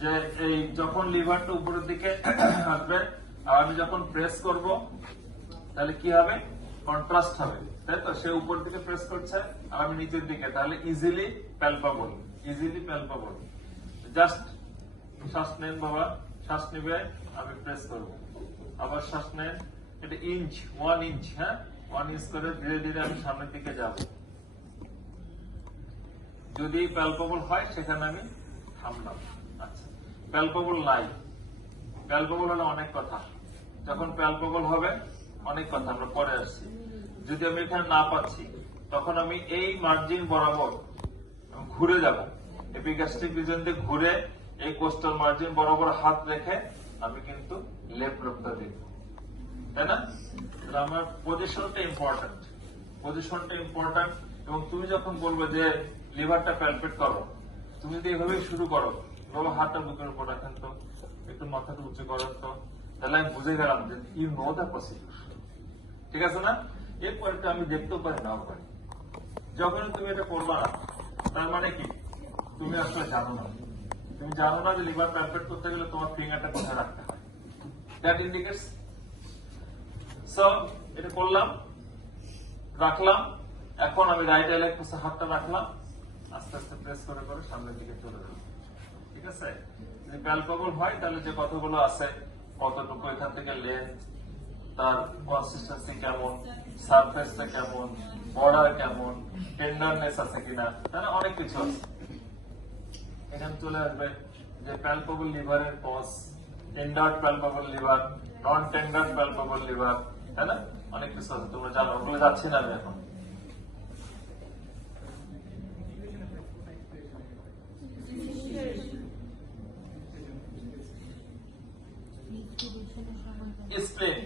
যে এই যখন লিভারটা উপরের দিকে আসবে আর আমি যখন প্রেস করব তাহলে কি হবে, কন্ট্রাস্ট হবে, তাই তো? সে উপর দিকে প্রেস করছে আর আমি নিচের দিকে, তাহলে ইজিলি প্যালপাবল, ইজিলি প্যালপাবল। জাস্ট শ্বাস নেন বাবা, শ্বাস নিবে, আমি প্রেস করব, আবার শ্বাস নেন, এটা ইঞ্চ 1 ইঞ্চ, হ্যাঁ 1 ইঞ্চ করে ধীরে ধীরে আমি সামনের দিকে যাব। যদি প্যালপাবল হয় সেখানে আমি থামলাম। আচ্ছা, প্যালপাবল নাই, প্যালপাবল হলে অনেক কথা, যখন প্যালপাবল হবে অনেক কথা, আমরা পরে আসছি। যদি আমি এখানে না পাচ্ছি তখন আমি এই মার্জিন বরাবর ঘুরে যাব, এপিগ্যাস্ট্রিক রিজন দিয়ে ঘুরে এই কোস্টাল মার্জিন বরাবর হাত রেখে আমি কিন্তু লেফট লোবটা দেখব, তাই না? আমার পজিশনটা ইম্পর্টেন্ট, পজিশনটা ইম্পর্টেন্ট। এবং তুমি যখন বলবে যে লিভারটা প্যালপেট করো, তুমি যদি এভাবেই শুরু করো, বাবা হাতটা বুকের উপর রাখেন তো, একটু মাথাটা উঁচু করেন তো, তাহলে আমি বুঝে গেলাম যে ইউ নো দ্য প্রসিডিউর, ঠিক আছে না? এরপর এটা আমি দেখতেও পারি নাও পারি। যখন তুমি এটা করবা না, তার মানে কি তুমি আসলে জানো না, তুমি জানো না যে লিভার প্যালপেট করতে গেলে তোমার ফিঙ্গারটা কোথায় রাখতে হয়। That indicates. সো এটা করলাম, রাখলাম, এখন আমি রাইট এলেক্ট্রোসে হাতটা রাখলাম, আস্তে আস্তে প্রেস করে করে সামনের দিকে চলে যাবো, ঠিক আছে? যদি প্যালপাবল হয় তাহলে যে কথাগুলো আছে, কতটুকু এখান থেকে লেন্থ, তার কনসিস্টেন্সি কেমন, সারফেসটা কেমন, বর্ডার কেমন, টেন্ডারনেস আছে কিনা, তাই না? অনেক কিছু আছে। এখানে চলে আসবে যে প্যালপাবল লিভারের কজ, টেন্ডার্ড প্যালপাবল লিভার, নন টেন্ডার্ড প্যালপাবল লিভার, তাই না? অনেক কিছু আছে, তোমরা জানো, ওগুলো যাচ্ছি না আমি এখন। স্প্লিন,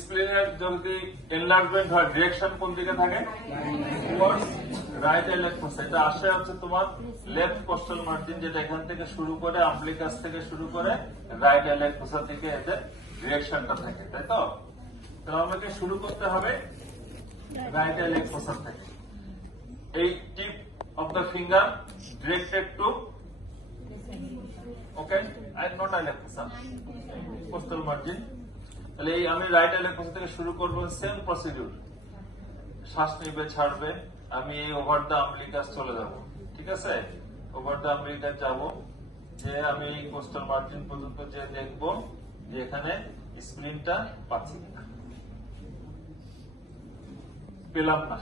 স্প্লিনের যদি এনলার্জমেন্ট হয় ডিরেকশন কোন দিকে থাকে? Right left force. এটা আসে হচ্ছে তোমার লেফট কোস্টাল মার্জিন, যেটা এখান থেকে শুরু করে আম্বলিকাস থেকে শুরু করে রাইট লেফট ফোর্সের দিকে এদের ডিরেকশনটা থাকে, তাই তো? তো আমাকে শুরু করতে হবে রাইট লেফট ফোর্সের থেকে। এই tip of the finger directed to okay I not left force, coastal margin. তাহলে এই আমি রাইট লেফট ফোর্স থেকে শুরু করবো, সেম প্রসিডিউর, শ্বাস নিবে, ছাড়বে, আমি ওভার দ্য আম্বলিকাস চলে যাব, ঠিক আছে? ওভার দ্য আম্বলিকাস যাব, যে আমি কোস্টাল মার্জিন পর্যন্ত যে দেখবো যে এখানে স্প্লিনটা পাচ্ছি কিনা। পেলাম না,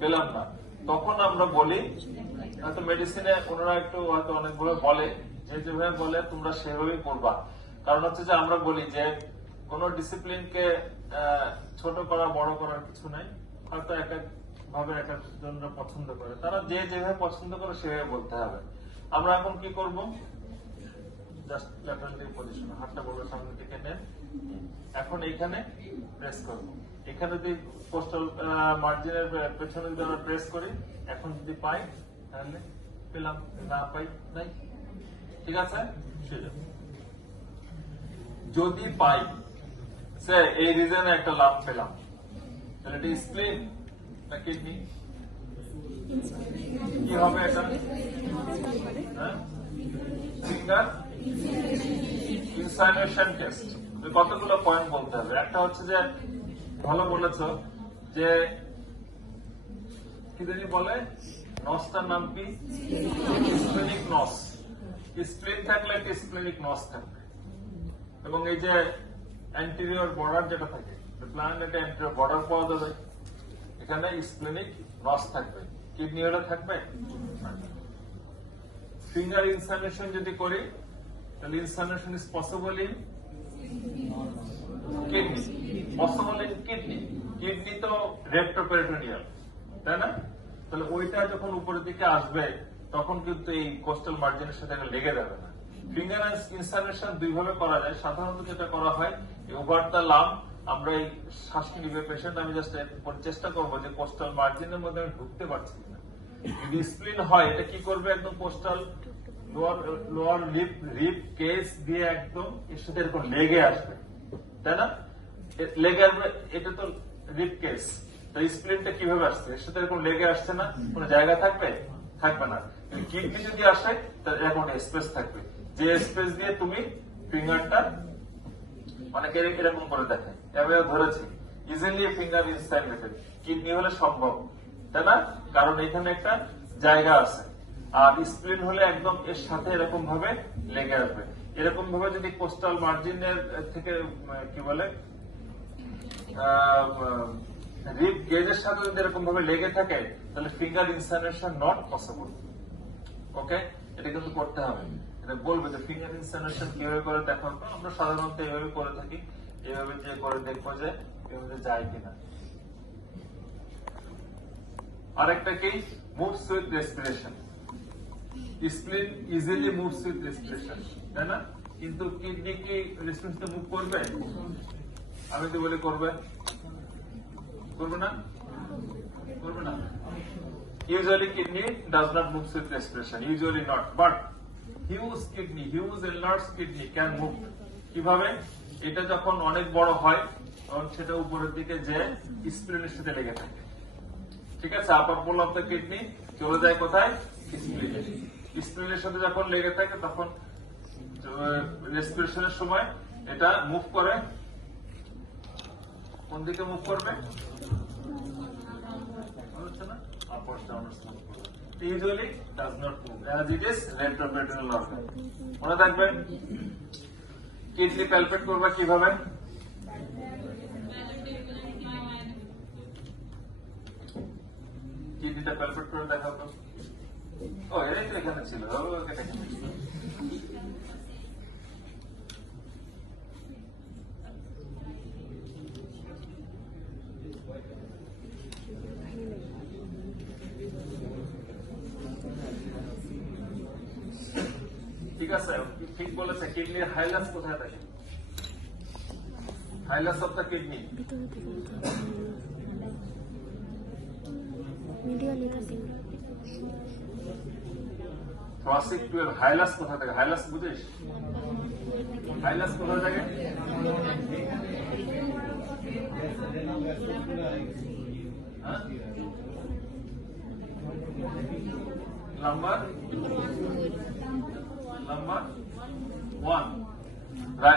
পেলাম না, তখন আমরা বলি, হয়তো মেডিসিনে ওনারা একটু হয়তো অনেকগুলো বলে, যে যেভাবে বলে তোমরা সেভাবেই করবা। কারণ হচ্ছে যে আমরা বলি যে কোন ডিসিপ্লিনকে ছোট করা বড় করার কিছু নাই, হয়তো এক এক ভাবে এক একজনরা পছন্দ করে, তারা যে যেভাবে পছন্দ করে সেভাবে বলতে হবে। আমরা এখন কি করব, জাস্ট ল্যাটারাল পজিশন, হাতটা বড় সামনের দিকে নেন, এখন এইখানে প্রেস করব। এখানে যদি কোস্টাল মার্জিনের পেছনে যদি আমরা প্রেস করি, এখন যদি পাই তাহলে পেলাম, না পাই নাই, ঠিক আছে? যদি পাই সে এই রিজনে একটা লাভ পেলাম, তাহলে এটা স্প্লিন না কিডনি? কি হবে এটা? Finger insinuation test. কতগুলো পয়েন্ট বলতে হবে। একটা হচ্ছে যে ভালো বলেছ যে কি জানি বলে, নসটার নাম কি? স্প্লিনিক নস। স্প্লিন থাকলে একটা স্প্লিনিক নস থাকবে, এবং এই যে অ্যান্টেরিয়র বর্ডার যেটা থাকে, প্ল্যানেটে অ্যান্টেরিয়র বর্ডার পাওয়া যাবে, এখানে স্প্লিনিক নস থাকবে। কিডনি হলে থাকবে? ফিঙ্গার ইনসানেশন যদি করি, তাহলে insinuation is possible in kidney, possible in kidney. Kidney তো রেট্রোপেরিটোনিয়াল, তাই না? তাহলে ওইটা যখন উপরের দিকে আসবে তখন কিন্তু এই কোস্টাল মার্জিনের সাথে লেগে যাবে না। ফিঙ্গার ইনসানেশন দুইভাবে করা যায়। সাধারণত যেটা করা হয়, ওভার দ্য লাম, আমরা এই শ্বাস নিবে পেশেন্ট, আমি জাস্ট চেষ্টা করবো যে কোস্টাল মার্জিনের মধ্যে আমি ঢুকতে পারছি না। যদি স্প্লিন হয়, এটা কি করবে, একদম কোস্টাল লোয়ার রিপ কেস দিয়ে একদম এর সাথে এরকম লেগে আসবে, তাই না? লেগে আসবে, এটা তো রিপ কেস, তো স্প্লিনটা কিভাবে আসছে, এর সাথে এরকম লেগে আসছে না, কোন জায়গা থাকবে? থাকবে না। কিডনি যদি আসে তাহলে এরকম স্পেস থাকবে, যে স্পেস দিয়ে তুমি ফিঙ্গারটা অনেকে এরকম করে দেখে, এভাবে ধরেছি ইজিলি ফিঙ্গার ইনস্টাইলেটেড। কিডনি হলে সম্ভব, তাই না? কারণ এখানে একটা জায়গা আছে। আর স্প্লিন হলে একদম এর সাথে এরকম ভাবে লেগে আসবে। এরকম ভাবে যদি কোস্টাল মার্জিনের থেকে কি বলে রিব গেজের সাথে যদি এরকম ভাবে লেগে থাকে তাহলে ফিঙ্গার ইনসানেশন নট পসিবল। ওকে, এটা কিন্তু করতে হবে। এটা বলবে যে ফিঙ্গার ইনসানেশন কিভাবে করে দেখো, আমরা সাধারণত এইভাবে করে থাকি, এইভাবে যে করে দেখবো যে এভাবে যায় কিনা। আরেকটা কি, moves with respiration. স্প্লিন easily moves with respiration, তাই না? কিন্তু কিডনি কি রেসপিরেশন মুভ করবে? আমি তো বলি করবে, করবে না? করবে না। Usually kidney does not move with respiration, usually not, but huge kidney, huge enlarged kidney can move. কিভাবে? এটা যখন অনেক বড় হয় তখন সেটা উপরের দিকে যে স্প্লিনের সাথে লেগে থাকে, ঠিক আছে? আপার পোল অফ দ্য কিডনি চলে যায় কোথায়? স্প্লিনে। স্প্লিনের সাথে যখন লেগে থাকে তখন রেসপিরেশনের সময় এটা মুভ করে, কোন দিকে মুভ করবে? Usually does not move as it is retroperitoneal organ. মনে থাকবে কিডনি প্যালপেট করবে কিভাবে? কিডনিটা প্যালপেট করে দেখাও তো। ও এটাই তো এখানে ছিল, ঠিক আছে, ঠিক বলেছে। কিডনির হাইলাস কোথায় থাকে? হাইলাস অফ দ্য কিডনি থ্রাসিক টুয়েলভ। হাইলাস কোথায় থাকে? হাইলাস বুঝিস? হাইলাস কোথায় থাকে? নাম্বার 1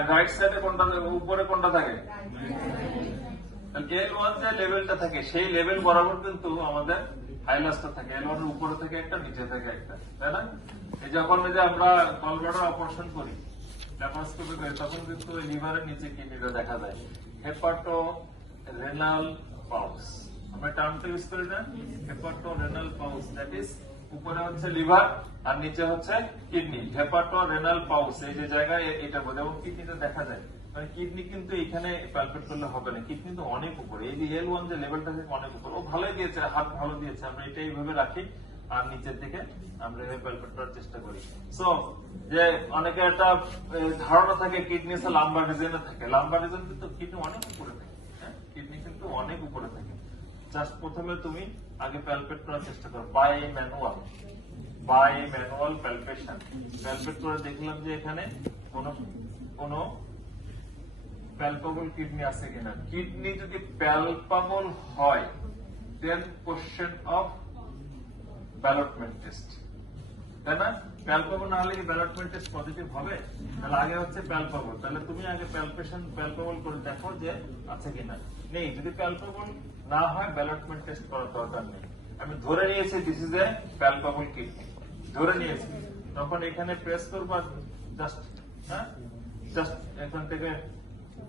রাইট সাইডে কোনটা, উপরে কোনটা থাকে? L1 যে লেভেলটা থাকে সেই লেভেল বরাবর কিন্তু আমাদের হাইলাসটা থাকে। L1 এর উপরে থেকে একটা, নিচে থেকে একটা, তাই না? এই যখন যে আমরা গলব্লাডার অপারেশন করি, ল্যাপারোস্কোপি করি, তখন কিন্তু লিভারের নিচে কিডনিটা দেখা যায়। হেপাটো রেনাল পাউস, আমরা টার্মটা ইউজ করি না? Hepato renal pause, that is উপরে হচ্ছে লিভার আর নিচে হচ্ছে কিডনি। হেপাটো রেনাল পাউস এই যে জায়গায় এটা বোঝে, এবং কিডনিটা দেখা যায়। মানে কিডনি কিন্তু এখানে প্যালপেট করলে হবে না, কিডনি কিন্তু অনেক উপরে। এই যে L1 যে লেভেলটা থেকে অনেক উপরে। ও ভালোই দিয়েছে, হাত ভালো দিয়েছে, আমরা এটা এইভাবে রাখি আর নিচের দিকে আমরা এভাবে প্যালপেট করার চেষ্টা করি। সো যে অনেকে একটা ধারণা থাকে কিডনি হচ্ছে লাম্বার রিজনে থাকে। লাম্বার রিজন কিন্তু কিডনি অনেক উপরে থাকে, হ্যাঁ, কিডনি কিন্তু অনেক উপরে থাকে। জাস্ট প্রথমে তুমি আগে প্যালপেট করার চেষ্টা করো বাই ম্যানুয়াল প্যালপেশন। প্যালপেট করে দেখলাম যে এখানে কোন প্যালপেবল কিডনি আছে কিনা। কিডনি যদি প্যালপেবল হয় দেন কোশ্চেন অফ ব্যালটমেন্ট টেস্ট, তাই না? প্যালপেবল না হলে কি ব্যালটমেন্ট টেস্ট পজিটিভ হবে? তাহলে আগে হচ্ছে প্যালপেবল। তাহলে তুমি আগে প্যালপেবল করে দেখো যে আছে কিনা। নেই, যদি প্যালপেবল না হয় ব্যালটমেন্ট টেস্ট করার দরকার নেই। আমি ধরে নিয়েছি this is a palpable kidney, ধরে নিয়েছি, তখন এখানে প্রেস করবা জাস্ট, হ্যাঁ, জাস্ট এখান থেকে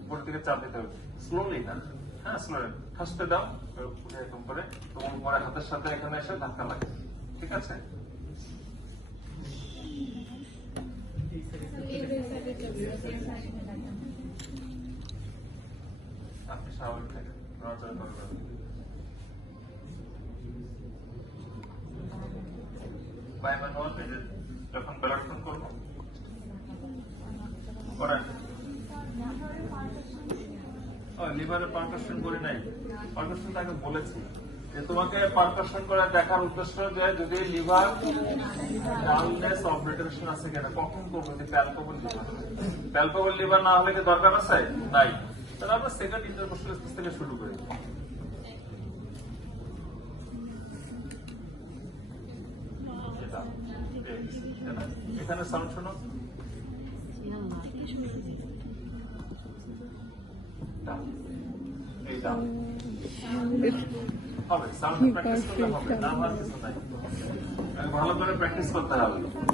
উপর দিকে চাপ দিতে হবে, স্লোলি না, হ্যাঁ, স্লোলি ফার্স্টে দাও, এরকম করে তোমার উপরে হাতের সাথে এখানে এসে ধাক্কা লাগে, ঠিক আছে? আপনি স্বাভাবিক থেকে নড়াচড়া করবেন। বাই ম্যানুয়াল পেজে যখন ব্যালটমেন্ট করবো করেন। লিভারে পারকাশন করি নাই, পারকাশন তাকে বলেছি যে তোমাকে পারকাশন করে দেখার উদ্দেশ্য যে যদি লিভার ডাউননেস অবলিটারেশন আছে কিনা। কখন করবো? যে প্যালপেবল লিভার না হলে কি দরকার আছে? নাই। তাহলে আমরা সেকেন্ড ইন্টারকোস্টাল স্পেস থেকে শুরু করি। এটা এক্স, এখানে সাউন্ড শোনো, ডান, এই ডান হবে, সাউন্ড প্র্যাকটিস করলে হবে, না হওয়ার কিছু নাই, ভালো করে প্র্যাকটিস করতে হবে।